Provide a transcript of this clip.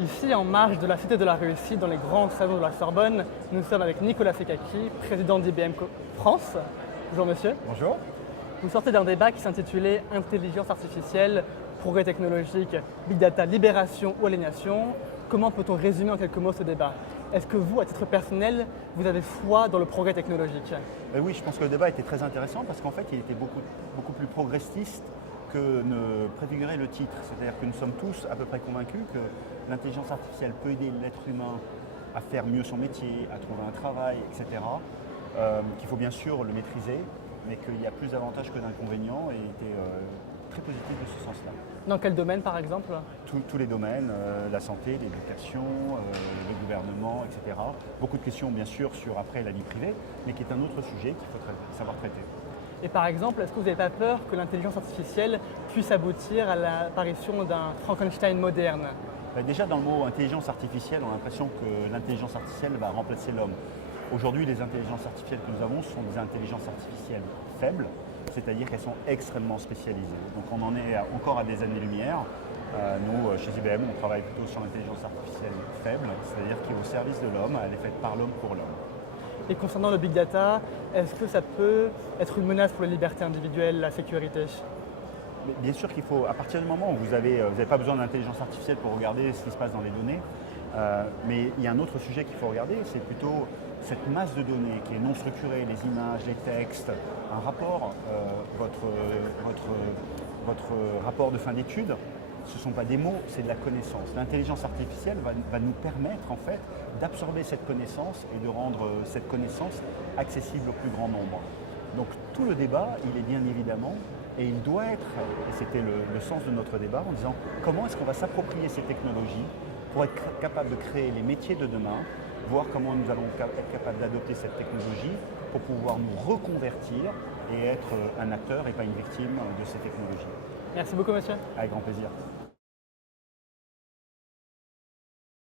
Ici, en marge de la Cité de la Réussite, dans les grands salons de la Sorbonne, nous sommes avec Nicolas Sekaki, président d'IBM France. Bonjour monsieur. Bonjour. Vous sortez d'un débat qui s'intitulait Intelligence artificielle, progrès technologique, big data, libération ou aliénation. Comment peut-on résumer en quelques mots ce débat? Est-ce que vous, à titre personnel, vous avez foi dans le progrès technologique? Oui, je pense que le débat était très intéressant parce qu'en fait, il était beaucoup plus progressiste que ne préfigurait le titre. C'est-à-dire que nous sommes tous à peu près convaincus que l'intelligence artificielle peut aider l'être humain à faire mieux son métier, à trouver un travail, etc. Qu'il faut bien sûr le maîtriser, mais qu'il y a plus d'avantages que d'inconvénients et était très positif de ce sens-là. Dans quel domaine par exemple? Tous les domaines, la santé, l'éducation, le gouvernement, etc. Beaucoup de questions bien sûr sur après la vie privée, mais qui est un autre sujet qu'il faut savoir traiter. Et par exemple, est-ce que vous n'avez pas peur que l'intelligence artificielle puisse aboutir à l'apparition d'un Frankenstein moderne? Déjà dans le mot intelligence artificielle, on a l'impression que l'intelligence artificielle va remplacer l'homme. Aujourd'hui, les intelligences artificielles que nous avons sont des intelligences artificielles faibles, c'est-à-dire qu'elles sont extrêmement spécialisées. Donc on en est encore à des années-lumière. Nous, chez IBM, on travaille plutôt sur l'intelligence artificielle faible, c'est-à-dire qui est au service de l'homme, elle est faite par l'homme pour l'homme. Et concernant le big data, est-ce que ça peut être une menace pour les libertés individuelles, la sécurité? Mais bien sûr qu'il faut, à partir du moment où vous n'avez pas besoin d'intelligence artificielle pour regarder ce qui se passe dans les données, mais il y a un autre sujet qu'il faut regarder, c'est plutôt cette masse de données qui est non structurée, les images, les textes, un rapport, votre rapport de fin d'études, ce ne sont pas des mots, c'est de la connaissance. L'intelligence artificielle va nous permettre en fait d'absorber cette connaissance et de rendre cette connaissance accessible au plus grand nombre. Donc tout le débat, il est bien évidemment, et il doit être, et c'était le sens de notre débat, en disant comment est-ce qu'on va s'approprier ces technologies pour être capable de créer les métiers de demain, voir comment nous allons être capables d'adopter cette technologie pour pouvoir nous reconvertir et être un acteur et pas une victime de ces technologies. Merci beaucoup monsieur. Avec grand plaisir.